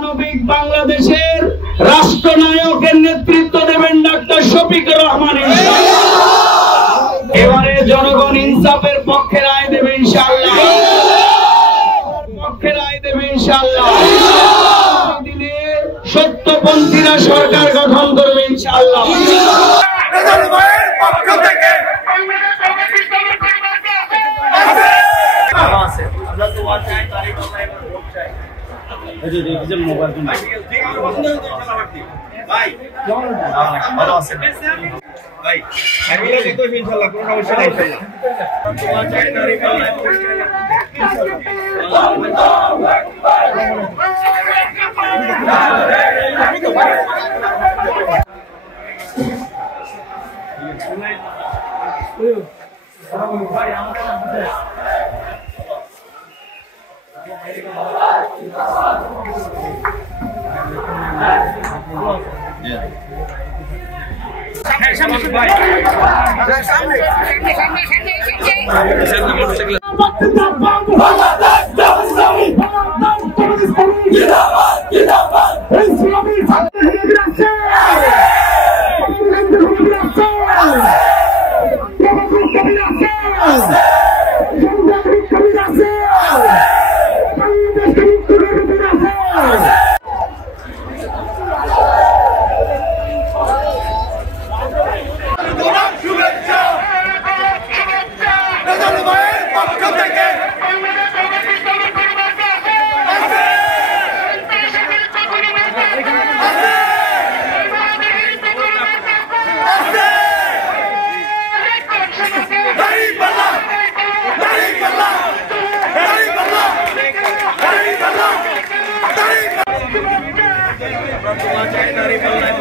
মানবিক বাংলাদেশের রাষ্ট্রনায়কের নেতৃত্ব দেবেন ডাক্তার শফিকুর রহমান। এবারে জনগণ ইনসাফের পক্ষে রায় দেবে ইনশাআল্লাহ, পক্ষে রায় দেবে ইনশাআল্লাহ। দিনে সত্যপন্থীরা সরকার গঠন করবে ইনশাআল্লাহ।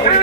Dari